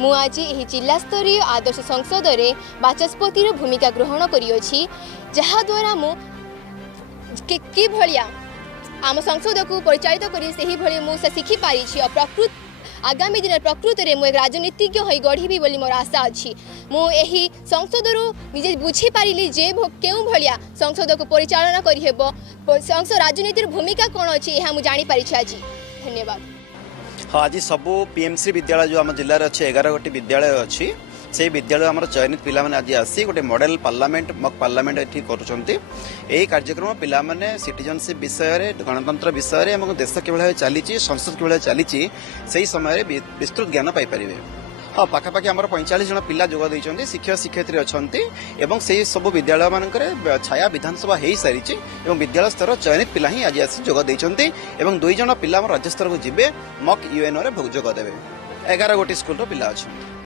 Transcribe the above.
मु आज यह जिला स्तरीय आदर्श संसद रे बाचस्पतिर भूमिका ग्रहण करियोछि जहाद्वारा मु कि भलिया आम संसद को परिचालित करी से ही भली मु से शिखी पारिछि और प्रकृत आगामी दिन प्रकृत में मुझे राजनीतिज्ञ हो गढ़ी बोली मोर आशा अच्छी मुझे संसद निजे बुझी पारिली जे क्यों भलिया संसद को परिचालना करिहेब संसद राजनीतिर भूमिका कौन अच्छी यह मुझे जानीपारी आज धन्यवाद। हाँ आज सबू पीएमसी विद्यालय जो आम जिले में अच्छे 11 गोटी विद्यालय अच्छी से विद्यालय आम चयनित पिला आज आसी गोटे मॉडल पार्लियामेंट मक पार्लियामेंट ये कर कार्यक्रम पिला सिटीजनशिप विषय गणतंत्र विषय और देश किभली चली संसद किभली चली से समय विस्तृत ज्ञान पाइपर। हाँ पाखापाखि आम 45 जन पिला जोगद शिक्षक शिक्षयित्री अच्छा से सब विद्यालय मानक छाया विधानसभा हो सारी विद्यालय स्तर चयनित पिला ही आज आसी जोगद 2 जन पिला राज्य स्तर को जीवे मक यूएनओ रे जोगदेवे 11 गोटी स्कूल पिला अच्छा।